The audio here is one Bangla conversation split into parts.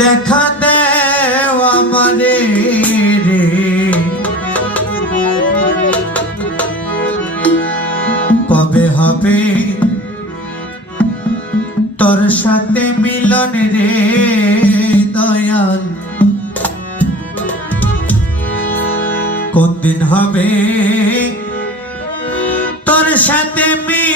দেখা দেও আমারে রে, কবে হবে তোর সাথে মিলন রে দয়াল, কোন দিন হবে তোর সাথে মিলন।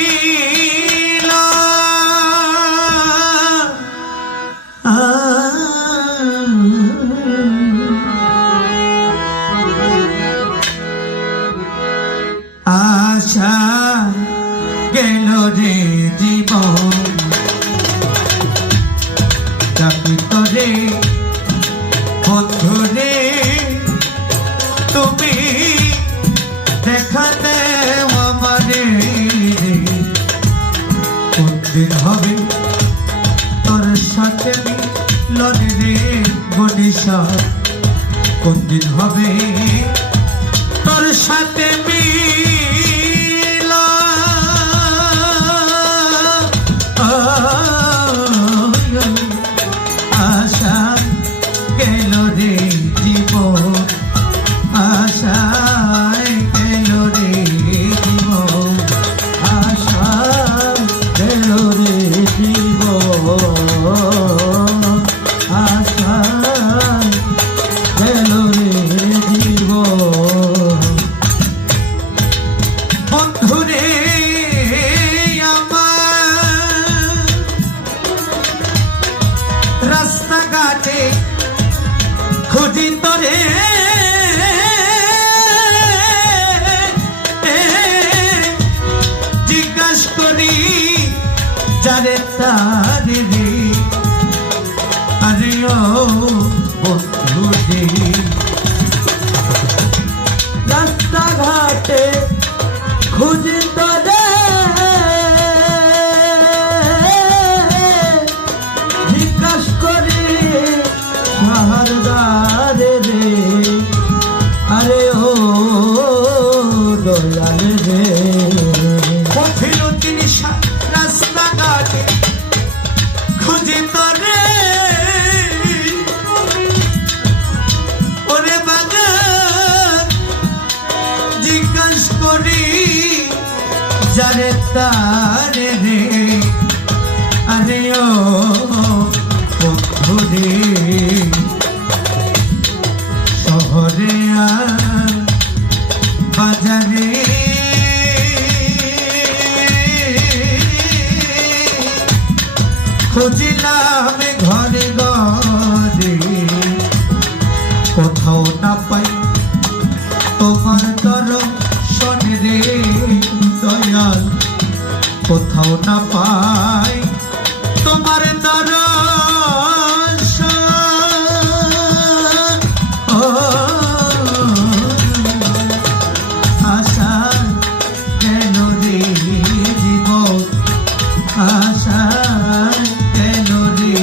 আশা গেল রে জীবন, ডাকি তোরে বন্ধু রে, তুমি দেখা দেও আমারে রে, কোন দিন হবে তোর সাথে মিলন রে গনিশা, কোন দিন হবে তোর সাথে আশা গেল রে জীবন, আশায় গেল রে জীবন, আশা গেল রে জীবন, আশা গেল রে জীবন। বন্ধুরে আমার রাস্তাঘাটে খুঁজি তোরে, জিজ্ঞাসা করি যারে তারে রে, আরে ও বন্ধু রে, রাস্তাঘাটে খুঁজি তোরে, জিজ্ঞাসা করি শাহরদারে রে, আরে ও দয়াল রে, কঠিন তিনি রাস্তাঘাটে খুঁজি তোরে, ওরে বাজার জিজ্ঞাসা করি যারে তারে রে, আরে ও বন্ধু রে, শহরে আর বাজারে খুঁজিলাম ঘরে ঘরে, কোথাও না পাই তোমার দর্শন রে দয়াল, কোথাও না পাই তোমার দর্শন। ও আশা গেল রে জীবন, আশা গেল রে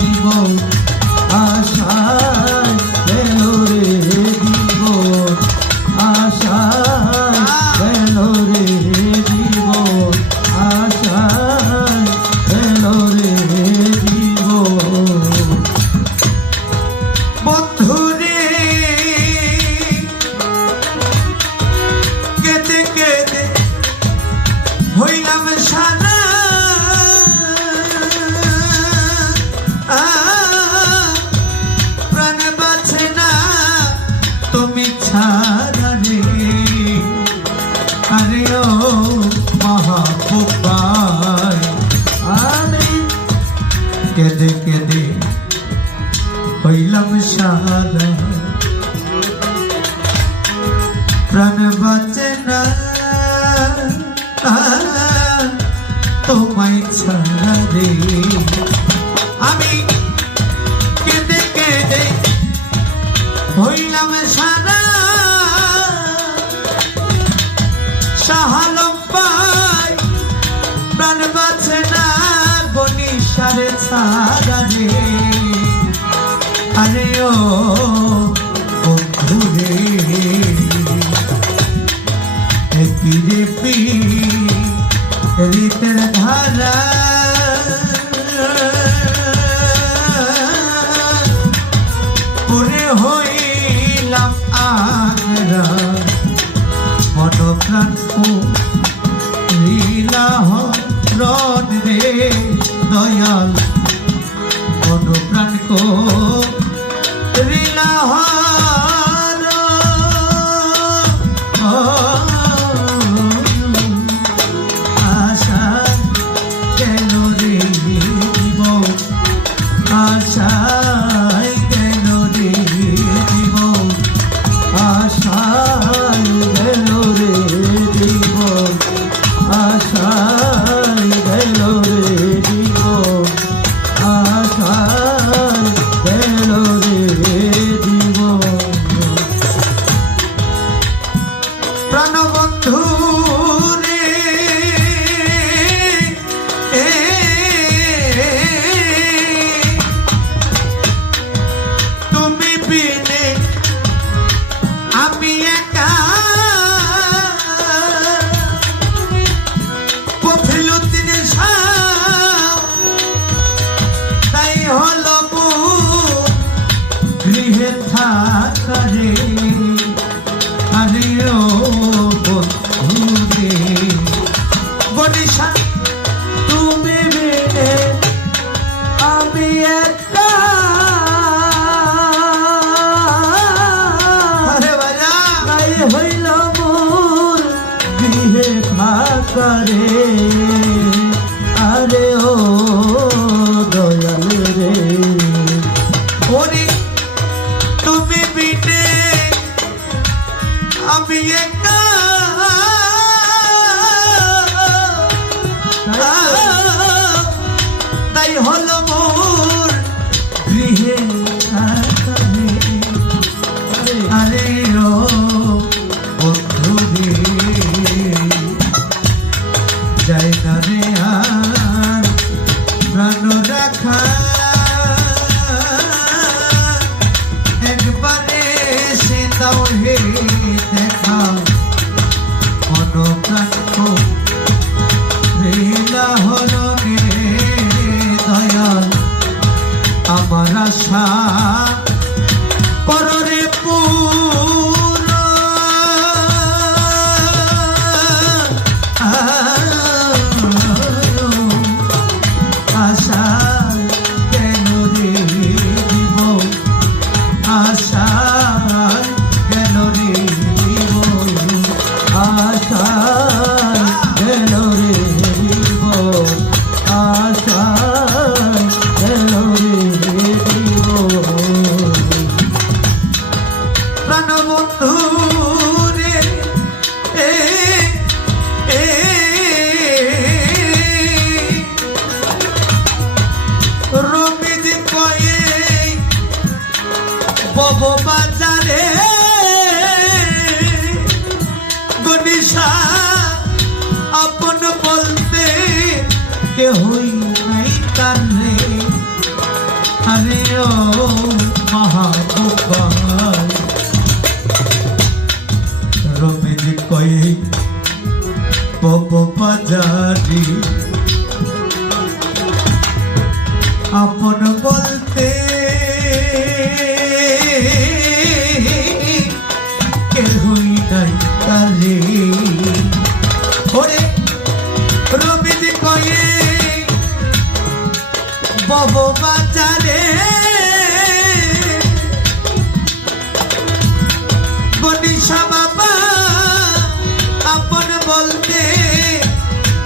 জীবন, আশা গেল রে জীবন, আশা গেল রে জীবন, আশা গেল রে জীবন। বন্ধুরে কেঁদে কেঁদে হইলাম সারা, প্রাণ বাঁচে না তুমি ছাড়া রে, আরে ও মহাপুপাই, আমি কেঁদে কেঁদে হইলাম সারা, প্রাণ বাঁচে না তোমায় ছাড়া রে, আমি কেঁদে কেঁদে হইলাম সারা, শাহালম পাই প্রাণ বাঁচে না গনিশারে ছাড়া রে, আরে ও বন্ধু রে, একই রে পীড়িতের ধারা দয়াল অনুপ্রাণ কো রিলাহার আশা কেন রে দিব আশায় কেন রে দিব আশায় কেন রে দিব আশায় কেন রে দিব আশায় কেন রে দিব প্রাণবন্ধু রে তুমি বিনে আমি একা পথিলুতির তাই হলো গৃহে থাকারে আরে ও বন্ধুরে বনিশা তুমি বিনে আমি একা তাই হইল মোর গৃহে থাকারে আরে ও দয়াল রে ওরে তুমি বিনে আমি একা তাই হলো মোর গৃহে থাকারে আরে ও বন্ধু রে যাই না রে আর প্রাণ রাখা একবারে সে দাও হে দেখা অনুপ্রাণ কো রিলাহার রে দয়াল আমার আশা পররে পুর আশা কেন রে দিব আশা কেন রে দিব আশা কেন রে দিব আশা কেন রে দিব প্রাণবন্ধু রে রমিজি কয়ে বব বাজারে গনিশা আপন বলতে কেহই নাই কানে আরে ও মহাগোপাল রমিজি কয়ে বব বাজারে আপন বলতে কেহই নাই কালে ওরে রবিজি কয়ে বব বাজারে গনিশা বাবা আপন বলতে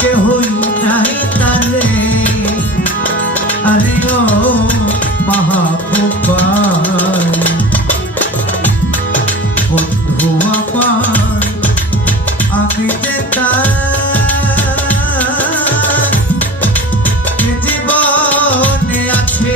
কেহই নাই কালে আরে ও মহাগোপাল বন্ধু আমার আমি যে তার জীবনে আছে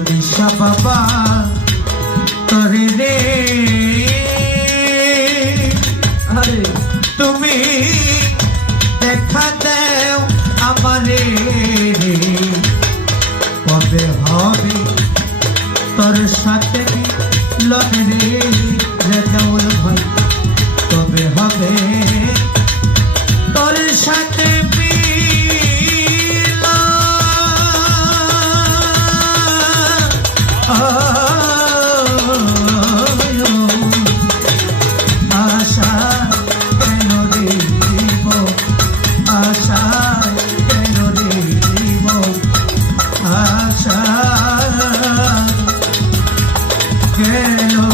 নিশা বাবা তরে রে আরে তুমি দেখা দেও আমারে কবে হবে তোর সাথে মিলন রে রেজাউল ভাই কবে হবে তোর সাথে আশা কেন রে দিব আশা কেন রে দিব আশা কেন